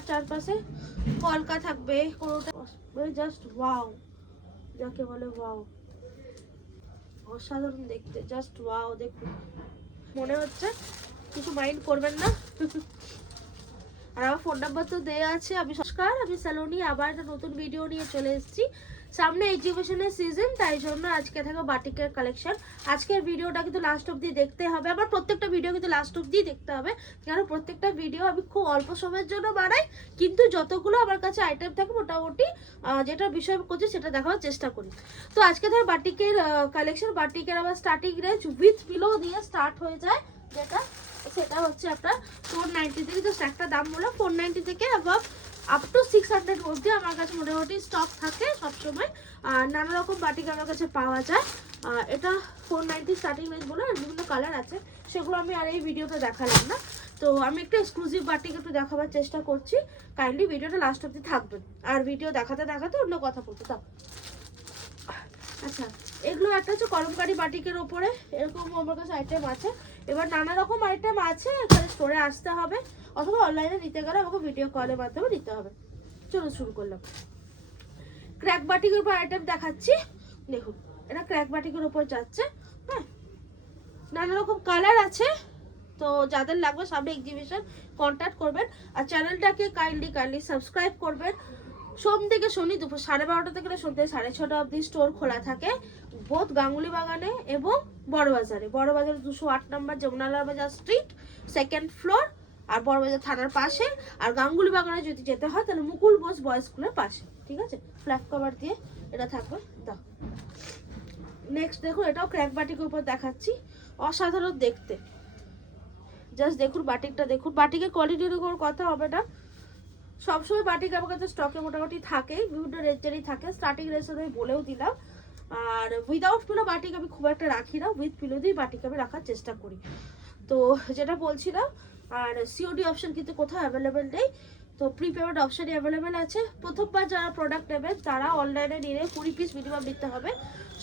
তার চারপাশে কলকা থাকবে, কোনোটা জাস্ট ওয়াও, যাকে বলে ওয়াও, অসাধারণ দেখতে, জাস্ট ওয়াও। দেখুন মনে হচ্ছে, কিছু মাইন্ড করবেন না। আর আমার ফোন নাম্বার তো দেওয়া আছে। আমি নমস্কার, আমি সালোনি, আবার একটা নতুন ভিডিও নিয়ে চলে এসেছি। সামনে এক্সিবিশনের সিজন, তাই জন্য আজকে থাকা বাটিকের কালেকশন। আজকের ভিডিওটা কিন্তু লাস্ট অব্দি দেখতে হবে। আমার প্রত্যেকটা ভিডিও কিন্তু লাস্ট অব্দি দেখতে হবে, কারণ প্রত্যেকটা ভিডিও আমি খুব অল্প সময়ের জন্য বানাই, কিন্তু যতগুলো আমার কাছে আইটেম থাকে মোটামুটি যেটা বিষয় করছি সেটা দেখানোর চেষ্টা করি। তো আজকে ধর বাটিকের কালেকশন, বাটিকের আবার স্টার্টিং রেঞ্জ উইথ পিলো দিয়ে স্টার্ট হয়ে যায়, যেটা সেটা হচ্ছে আপনার 490 থেকে। জাস্ট একটা দাম বলো, 490 থেকে অ্যাবাভ আপ টু 600 মধ্যে আমার কাছে মোটামুটি স্টক থাকে সবসময়। আর নানা রকম বাটিক আমার কাছে পাওয়া যায়। এটা 490 স্টার্টিং রেঞ্জ বলে, আর বিভিন্ন কালার আছে, সেগুলো আমি আর এই ভিডিওতে দেখালাম না। তো আমি একটু এক্সক্লুসিভ বাটিক একটু দেখাবার চেষ্টা করছি, কাইন্ডলি ভিডিওটা লাস্ট অব্দি থাকবেন। আর ভিডিও দেখাতে দেখাতে অন্য কথা বলতে দাও। আচ্ছা, এগুলো একটা হচ্ছে কলমকারি বাটিকের ওপরে, এরকম আমার কাছে আইটেম আছে। এবার নানা রকম আইটেম আছে, এখানে স্টোরে আসতে হবে, অথবা অনলাইনে নিতে গেলে আমাকে ভিডিও কলের মাধ্যমে নিতে হবে। চলো শুরু করলাম। ক্র্যাক বাটিকের উপর আইটেম দেখাচ্ছি। দেখুন এটা ক্র্যাক বাটিকের উপর যাচ্ছে। হ্যাঁ, নানা রকম কালার আছে, তো যাদের লাগবে সামনে এক্সিবিশন কন্ট্যাক্ট করবেন। আর চ্যানেলটাকে কাইন্ডলি সাবস্ক্রাইব করবেন। সোম থেকে শনি দুপুর 12:30 থেকে সন্ধ্যে 6:30 অবধি স্টোর খোলা থাকে, বোধ গাঙ্গুলি বাগানে এবং বড়বাজারে। বড়বাজারে 208 নম্বর যমুনালাল বাজার স্ট্রিট, সেকেন্ড ফ্লোর, আর বড়বাজার থানার পাশে। আর গাঙ্গুলি বাগানে যদি যেতে হয় তাহলে মুকুল বোস বয়েজ স্কুলের পাশে, ঠিক আছে? ফ্ল্যাট কভার দিয়ে এটা থাকবে। দাও নেক্সট দেখুন, এটাও ক্র্যাক বাটিকের উপর দেখাচ্ছি, অসাধারণ দেখতে। জাস্ট দেখুন বাটিকটা, দেখুন বাটিকের কোয়ালিটির উপর কথা হবে না। সবসময় বাটিক আমার কাছে স্টকে মোটামুটি থাকে, বিভিন্ন রেঞ্জেরই থাকে। স্টার্টিং রেঞ্জে আমি বলেও দিলাম। আর উইদাউট পিলো বাটিক আমি খুব একটা রাখি না, উইথ পিলো দিয়ে বাটিক আমি রাখার চেষ্টা করি। তো যেটা বলছিলাম, আর সিওডি অপশন কিন্তু কোথাও অ্যাভেলেবেল নেই, তো প্রিপেমেন্ট অপশানই অ্যাভেলেবেল আছে। প্রথমবার যারা প্রোডাক্ট নেবেন তারা অনলাইনে নিলে 20 পিস মিনিমাম নিতে হবে,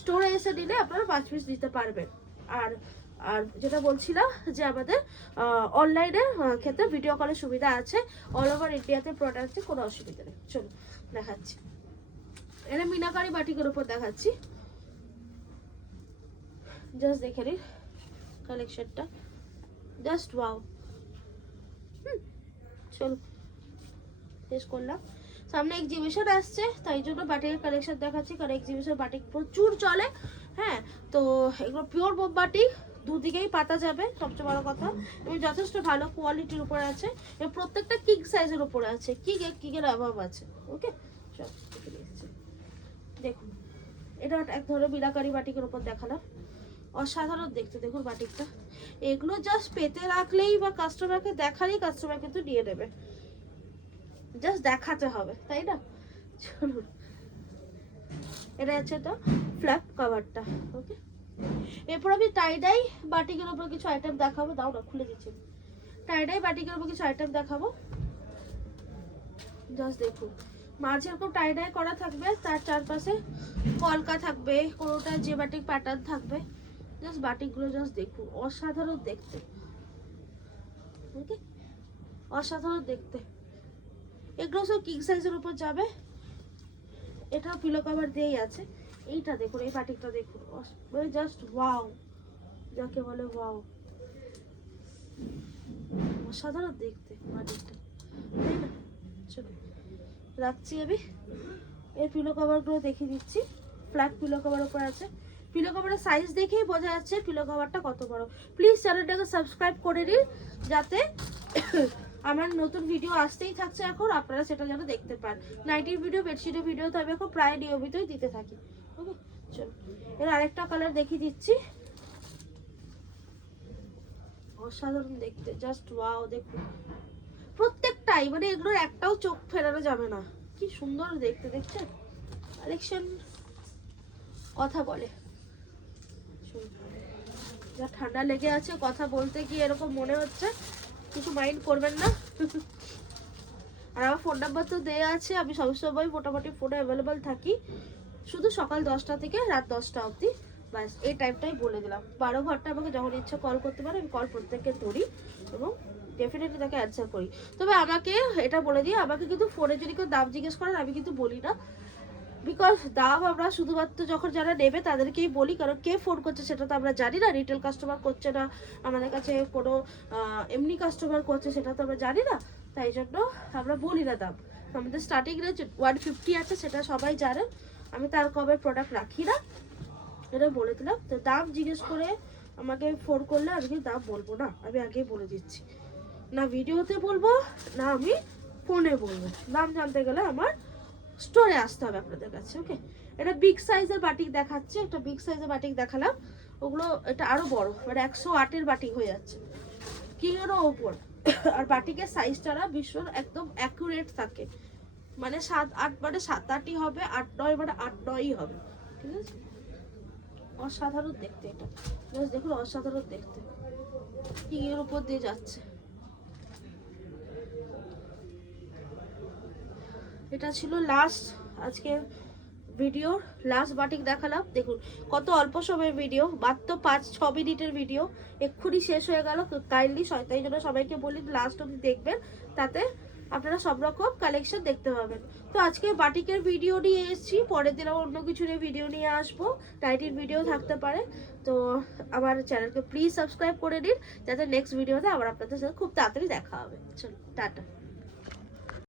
স্টোরে এসে নিলে আপনারা 5 পিস নিতে পারবেন। আর আর যেটা বলছিলাম যে আমাদের অনলাইনের ক্ষেত্রে ভিডিও কলের সুবিধা আছে, অল ওভার ইন্ডিয়াতে প্রোডাক্টে কোনো অসুবিধা নেই। চলো দেখাচ্ছি, এটা মিনাকারি বাটিকের উপর দেখাচ্ছি। জাস্ট দেখে নিন কালেকশনটা, জাস্ট ওয়াও। চলো শেষ করলাম। সামনে এক্সিবিশন আসছে, তাই জন্য বাটিকের কালেকশন দেখাচ্ছি, কারণ এক্সিবিশন বাটিক প্রচুর চলে। হ্যাঁ, তো এগুলো পিওর বাটিক, দুদিকেই পাতা যাবে, সবচেয়ে বড় কথা, এবং যথেষ্ট ভালো কোয়ালিটির উপর আছে। এবং প্রত্যেকটা কিং সাইজের উপরে আছে, কিংয়ের অভাব আছে। ওকে, সব দেখুন, এটা এক ধরনের মিনাকারি বাটিকের উপর দেখালাম, অসাধারণ দেখতে। দেখুন বাটিকটা, এগুলো জাস্ট পেতে রাখলেই বা কাস্টমারকে দেখালেই কাস্টমার কিন্তু নিয়ে নেবে, জাস্ট দেখাতে হবে, তাই না? চলুন, এটা আছে তো ফ্ল্যাপ কভারটা। ওকে, এরপর আমি টাইডাই বাটিকের উপর কিছু আইটেম দেখাবো। দাও না, খুলে দিচ্ছি। টাইডাই বাটিকের উপর কিছু আইটেম দেখাবো, জাস্ট দেখুন। মাঝে এরকম টাইডাই করা থাকবে, তার চারপাশে কলকা থাকবে, কোনোটা যে বাটিক প্যাটার্ন থাকবে। জাস্ট বাটিকগুলো জাস্ট দেখুন, অসাধারণ দেখতে। ওকে, অসাধারণ দেখতে। এগুলো সব কিং সাইজের উপর যাবে। এটাও পিলো কভার দিয়েই আছে। এইটা দেখুন, এই বাটিকটা দেখুন, জাস্ট ওয়াও, যাকে বলে ওয়াও, অসাধারণ দেখতে বাটিকটা, তাই না? চলো রাখছি আমি। এর পিলো কভারগুলো দেখিয়ে দিচ্ছি। ফ্ল্যাট পিলো কভার উপর আছে। পিলো কভারের সাইজ দেখেই বোঝা যাচ্ছে পিলো কভারটা কত বড়। প্লিজ চ্যানেলটাকে সাবস্ক্রাইব করে নিন, যাতে আমার নতুন ভিডিও আসতেই থাকছে এখন, আপনারা সেটা যেন দেখতে পান। নাইটির ভিডিও, বেডশিটের ভিডিও তো আমি এখন প্রায় নিয়মিতই দিতে থাকি। ওকে, চলো এর আরেকটা কালার দেখিয়ে দিচ্ছি, অসাধারণ দেখতে, জাস্ট ওয়াও। দেখুন প্রত্যেকটাই, মানে এগুলোর একটাও চোখ ফেরানো যাবে না, কি সুন্দর দেখতে। দেখছেন কালেকশন কথা বলে। যা ঠান্ডা লেগে আছে, কথা বলতে গিয়ে এরকম মনে হচ্ছে, কিছু মাইন্ড করবেন না। আর আমার ফোন নাম্বার তো দেওয়া আছে, আমি সবসময় মোটামুটি ফোনে অ্যাভেলেবেল থাকি, শুধু সকাল 10টা থেকে রাত 10টা অবধি, ব্যাস এই টাইমটাই বলে দিলাম। 12 ঘন্টা আমাকে যখন ইচ্ছা কল করতে পারে, আমি কল প্রত্যেককে ধরি এবং ডেফিনেটলি তাকে অ্যান্সার করি। তবে আমাকে এটা বলে দিই, আমাকে কিন্তু ফোনে যদি কেউ দাম জিজ্ঞেস করেন আমি কিন্তু বলি না, বিকজ দাম আমরা শুধুমাত্র যখন যারা নেবে তাদেরকেই বলি, কারণ কে ফোন করছে সেটা তো আমরা জানি না, রিটেল কাস্টমার করছে না আমাদের কাছে, কোনো এমনি কাস্টমার করছে সেটা তো আমরা জানি না, তাই জন্য আমরা বলি না দাম। আমাদের স্টার্টিং রেঞ্জ 150 আছে, সেটা সবাই জানে, আমি তার কমে প্রোডাক্ট রাখি না, এটা বলে দিলাম। তো দাম জিজ্ঞেস করে আমাকে ফোন করলে আমি কিন্তু দাম বলবো না, আমি আগেই বলে দিচ্ছি, না ভিডিওতে বলবো না আমি ফোনে বলবো। দাম জানতে গেলে আমার স্টোরে আসতে হবে আপনাদের কাছে। ওকে, এটা বিগ সাইজের বাটিক দেখাচ্ছে, একটা বিগ সাইজের বাটিক দেখালাম, ওগুলো এটা আরো বড়, মানে 108-এর বাটিক হয়ে যাচ্ছে, কিংয়েরও ওপর। আর বাটিকের সাইজটা না ভীষণ একদম অ্যাকুরেট থাকে, মানে 7-8 মানে 7-8ই হবে, 8-9 মানে 8-9ই হবে, ঠিক আছে। অসাধারণ দেখতে এটা, জাস্ট দেখুন অসাধারণ দেখতে, কিংয়ের উপর দিয়ে যাচ্ছে। এটা ছিল লাস্ট আজকে ভিডিওর লাস্ট বাটিক দেখালাম। দেখুন কত অল্প সময়ের ভিডিও, মাত্র 5-6 মিনিটের ভিডিও, এক্ষুনি শেষ হয়ে গেল। কাইন্ডলি তাই জন্য সবাইকে বলি লাস্ট অবধি দেখবেন, তাতে আপনারা সব রকম কালেকশন দেখতে পাবেন। তো আজকে বাটিকের ভিডিও নিয়ে এসেছি, পরের দিনও অন্য কিছু নিয়ে ভিডিও নিয়ে আসবো, নাইটির ভিডিও থাকতে পারে। তো আমার চ্যানেলকে প্লিজ সাবস্ক্রাইব করে নিন, যাতে নেক্সট ভিডিওতে আবার আপনাদের সাথে খুব তাড়াতাড়ি দেখা হবে। চলো টাটা।